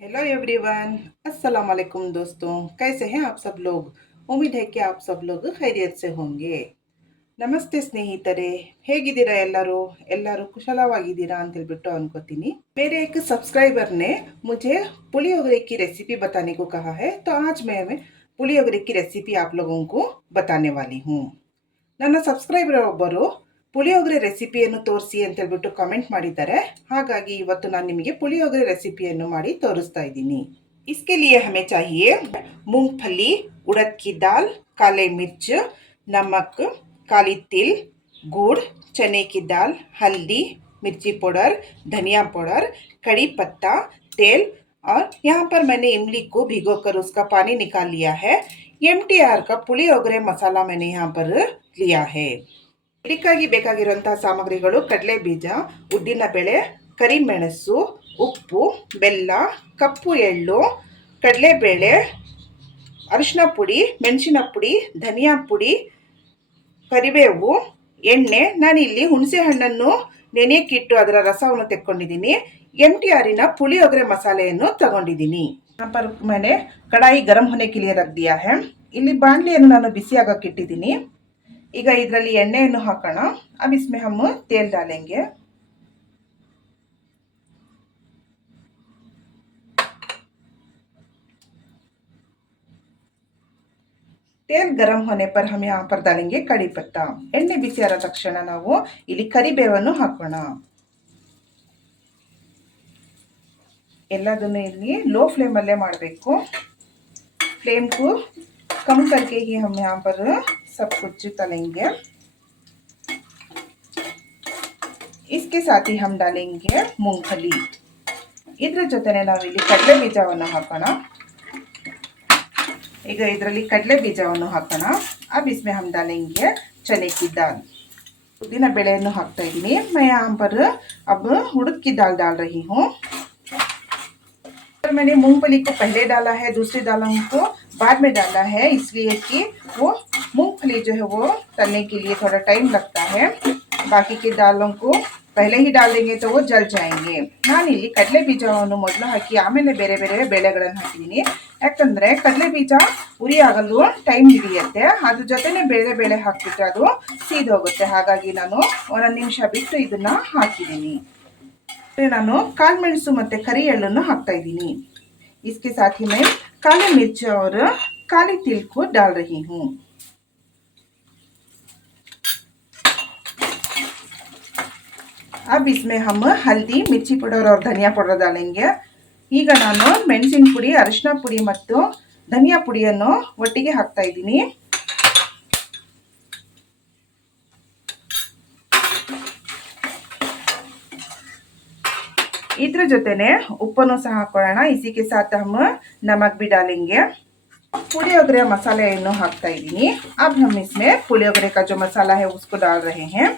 Hello everyone. अस्सलाम वालेकुम दोस्तों, कैसे हैं आप सब लोग। उम्मीद है कि आप सब लोग खैरियत से होंगे। ನಮಸ್ತೆ ಸ್ನೇಹಿತರೆ, ಹೇಗಿದ್ದೀರಾ ಎಲ್ಲರೂ ಕುಶಲವಾಗಿದ್ದೀರಾ ಅಂತ ಹೇಳ್ಬಿಟ್ಟು ಅನ್ಕೋತೀನಿ। मेरे एक सब्सक्राइबर ने मुझे पुलियोगरे की रेसिपी बताने को कहा है, तो आज मैं पुलियोगरे की रेसिपी आप लोगों को बताने वाली हूँ। ನನ್ನ ಸಬ್ಸ್ಕ್ರೈಬರ್ ಒಬ್ಬರು ಪುಳಿಯೋಗರೆ ರೆಸಿಪಿಯನ್ನು ತೋರಿಸಿ ಅಂತ ಹೇಳ್ಬಿಟ್ಟು ಕಮೆಂಟ್ ಮಾಡಿದ್ದಾರೆ, ಹಾಗಾಗಿ ಇವತ್ತು ನಾನು ನಿಮಗೆ ಪುಳಿಯೋಗರೆ ರೆಸಿಪಿಯನ್ನು ಮಾಡಿ ತೋರಿಸ್ತಾ ಇದ್ದೀನಿ। इसके लिए हमें चाहिए मूंगफली, उड़द की दाल, काले मिर्च, नमक, काली तिल, गुड़, चने की दाल, हल्दी, मिर्ची पाउडर, धनिया पाउडर, कड़ी पत्ता, तेल। और यहाँ पर मैंने इमली को भिगोकर उसका पानी निकाल लिया है। MTR का पुलियोगरे मसाला मैंने यहाँ पर लिया है। ಇದಕ್ಕಾಗಿ ಬೇಕಾಗಿರುವಂತಹ ಸಾಮಗ್ರಿಗಳು ಕಡಲೆ ಬೀಜ, ಉದ್ದಿನ ಬೇಳೆ, ಕರಿಮೆಣಸು, ಉಪ್ಪು, ಬೆಲ್ಲ, ಕಪ್ಪು ಎಳ್ಳು, ಕಡಲೆಬೇಳೆ, ಅರಿಶಿನ ಪುಡಿ, ಮೆಣಸಿನ ಪುಡಿ, ಧನಿಯಾ ಪುಡಿ, ಕರಿಬೇವು, ಎಣ್ಣೆ। ನಾನಿಲ್ಲಿ ಹುಣಸೆ ಹಣ್ಣನ್ನು ನೆನೆಯಕ್ಕಿಟ್ಟು ಅದರ ರಸವನ್ನು ತೆಕ್ಕೊಂಡಿದ್ದೀನಿ। MTRನ पुलियोगरे ಮಸಾಲೆಯನ್ನು ತಗೊಂಡಿದ್ದೀನಿ। यहाँ पर मैंने कढ़ाई गरम होने के लिए रख दिया है। ಇಲ್ಲಿ ಬಾಣಲಿಯನ್ನು ನಾನು ಬಿಸಿ ಆಗಕ್ಕೆ ಇಟ್ಟಿದ್ದೀನಿ। ಈಗ ಇದರಲ್ಲಿ ಎಣ್ಣೆಯನ್ನು ಹಾಕೋಣ। अब इसमें हम तेल डालेंगे। तेल गरम होने पर हम यहाँ पर डालेंगे कड़ी पत्ता। ಎಣ್ಣೆ ಬಿಸಿ ಆದ ತಕ್ಷಣ ನಾವು ಇಲ್ಲಿ ಕರಿಬೇವನ್ನು ಹಾಕೋಣ। ಎಲ್ಲದನ್ನು ಇಲ್ಲಿ लो फ्लेम ಅಲ್ಲೇ ಮಾಡಬೇಕು। फ्लेम को कम करके ही हम यहाँ पर सब कुछ तलेंगे। इसके साथ ही हम डालेंगे मूंगफली। इधर ಜೊತೆನೆ ನಾವು ಇಲ್ಲಿ ಕಡಲೆ ಬೀಜವನ್ನು ಹಾಕೋಣ। ಈಗ ಇದರಲ್ಲಿ ಕಡಲೆ ಬೀಜವನ್ನು ಹಾಕೋಣ। अब इसमें हम डालेंगे चने की दाल। उद्दिन बेಳೆಯನ್ನು ಹಾಕ್ತಾ ಇದ್ದೀನಿ। मैं यहाँ पर अब उड़द की दाल डाल रही हूँ। मैंने मूंगफली को पहले डाला है, दूसरी दालों को बाद में डाला है, इसलिए कि वो मूंगफली जो है वो तलने के लिए थोड़ा टाइम लगता है। बाकी की दालों को पहले ही डाल देंगे तो वो जल जाएंगे। ನಾನಿಲ್ಲಿ ಕಡಲೆ ಬೀಜವನ್ನು ಮೊದಲು ಹಾಕಿ ಆಮೇಲೆ ಬೇರೆ ಬೇರೆ ಬೇಳೆಗಳನ್ನು ಹಾಕಿದ್ದೀನಿ। ಯಾಕಂದರೆ ಕಡಲೆ ಬೀಜ ಉರಿ ಆಗಲು ಟೈಮ್ ಹಿಡಿಯುತ್ತೆ, ಅದ್ರ ಜೊತೆನೇ ಬೇರೆ ಬೇಳೆ ಹಾಕಿಬಿಟ್ರೆ ಅದು ಸೀದೋಗುತ್ತೆ। ಹಾಗಾಗಿ ನಾನು ಒಂದೊಂದು ನಿಮಿಷ ಬಿಟ್ಟು ಇದನ್ನು ಹಾಕಿದ್ದೀನಿ। ನಾನು ಕಾಳು ಮೆಣಸು ಮತ್ತು ಕರಿ ಎಳ್ಳನ್ನು ಹಾಕ್ತಾ ಇದ್ದೀನಿ। इसके साथ ही मैं काले मिर्च और काली तिल को डाल रही हूँ। अब इसमें हम हल्दी, मिर्ची पाउडर और धनिया पाउडर डालेंगे। ಈಗ ನಾನು ಮೆಣಸಿನ ಪುಡಿ, ಅರಿಶಿನ ಪುಡಿ ಮತ್ತು ಧನಿಯಾ ಪುಡಿಯನ್ನು ಒಟ್ಟಿಗೆ ಹಾಕ್ತಾ ಇದ್ದೀನಿ। इधर ಜೊತೆನೆ ಉಪ್ಪನ್ನು ಸಹ ಹಾಕೊಳ್ಳೋಣ। इसी के साथ हम नमक भी डालेंगे। पुलियोगरे मसाಲೆಯನ್ನು ಹಾಕ್ತಾ ಇದ್ದೀನಿ। अब हम इसमें पुलियोगरे का जो मसाला है उसको डाल रहे हैं।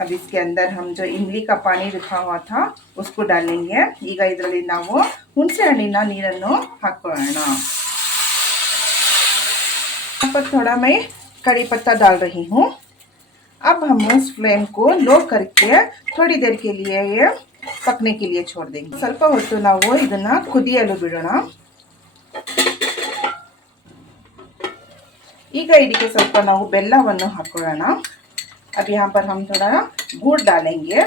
अब इसके अंदर हम जो इमली का पानी रखा हुआ था उसको डालेंगे। ಈಗ ಇದರಲ್ಲಿ ನಾವು ಹುಣಸೆ ಹಣ್ಣಿನ ನೀರನ್ನು ಹಾಕೊಳ್ಳೋಣ। यहाँ पर थोड़ा मैं कड़ी पत्ता डाल रही हूँ। अब हम इस फ्लेम को लो करके थोड़ी देर के लिए ये पकने के लिए छोड़ देंगे। ಸ್ವಲ್ಪ ಹೊತ್ತು ನಾವು ಇದನ್ನ ಕುದಿಯಲು ಬಿಡೋಣ। ಈಗ ಇದಕ್ಕೆ ಸ್ವಲ್ಪ ನಾವು ಬೆಲ್ಲವನ್ನು ಹಾಕೊಳ್ಳೋಣ। अब यहाँ पर हम थोड़ा गुड़ डालेंगे।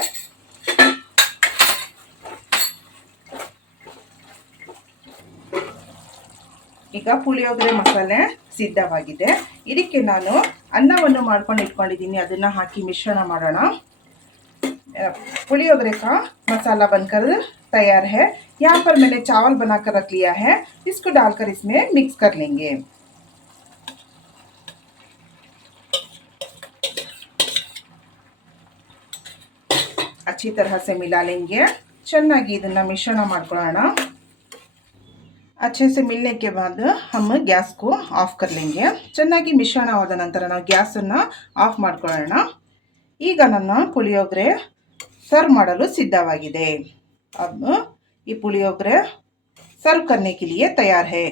ಈಗ ಪುಳಿಯೋಗರೆ ಮಸಾಲೆ ಸಿದ್ಧವಾಗಿದೆ। ಇದಕ್ಕೆ ನಾನು ಅನ್ನವನ್ನು ಮಾಡ್ಕೊಂಡು ಇಟ್ಕೊಂಡಿದ್ದೀನಿ, ಅದನ್ನ ಹಾಕಿ ಮಿಶ್ರಣ ಮಾಡೋಣ। पुलियोगरे का मसाला बनकर तैयार है। यहाँ पर मैंने चावल बनाकर रख लिया है, इसको डालकर इसमें मिक्स कर लेंगे। अच्छी तरह से मिला लेंगे। ಚೆನ್ನಾಗಿ ಇದನ್ನ ಮಿಶ್ರಣ ಮಾಡ್ಕೊಳ್ಳೋಣ। अच्छे से मिलने के बाद हम गैस को ऑफ कर लेंगे। ಚೆನ್ನಾಗಿ ಮಿಶ್ರಣವಾದ ನಂತರ ನಾವು ಗ್ಯಾಸ್ ಅನ್ನು ಆಫ್ ಮಾಡ್ಕೊಳ್ಳೋಣ। ಈಗ ನನ್ನ ಪುಳಿಯೋಗರೆ सर्व ಮಾಡಲು ಸಿದ್ಧವಾಗಿದೆ। अब ये पुलियोगरे सर्व करने के लिए तैयार है।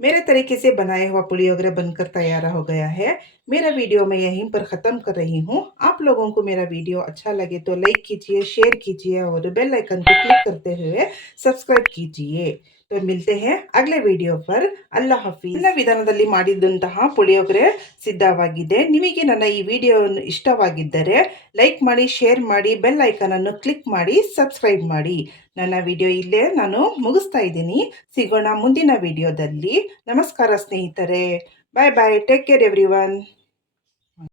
मेरे तरीके से बनाया हुआ पुलियोगरे बनकर तैयार हो गया है। मेरा वीडियो मैं यहीं पर ख़त्म कर रही हूँ। आप लोगों को मेरा वीडियो अच्छा लगे तो लाइक कीजिए, शेयर कीजिए और बेल आइकन को क्लिक करते हुए सब्स्क्ರೈಬ್ कीजिए। तो मिलते हैं अगले विडिಯೋ पर। ಅಲ್ಲಾ ಹಾಫೀಸ್। ನನ್ನ ವಿಧಾನದಲ್ಲಿ ಮಾಡಿದಂತಹ ಪುಳಿಯೋಗರೆ ಸಿದ್ಧವಾಗಿದೆ। ನಿಮಗೆ ನನ್ನ ಈ ವಿಡಿಯೋ ಇಷ್ಟವಾಗಿದ್ದರೆ ಲೈಕ್ ಮಾಡಿ, ಶೇರ್ ಮಾಡಿ, ಬೆಲ್ ಐಕಾನ್ ಅನ್ನು ಕ್ಲಿಕ್ ಮಾಡಿ, ಸಬ್ಸ್ಕ್ರೈಬ್ ಮಾಡಿ। ನನ್ನ ವಿಡಿಯೋ ಇಲ್ಲೇ ನಾನು ಮುಗಿಸ್ತಾ ಇದ್ದೀನಿ। ಸಿಗೋಣ ಮುಂದಿನ ವಿಡಿಯೋದಲ್ಲಿ। ನಮಸ್ಕಾರ ಸ್ನೇಹಿತರೆ। ಬಾಯ್ ಬಾಯ್, ಟೇಕ್ ಕೇರ್ ಎವ್ರಿವನ್।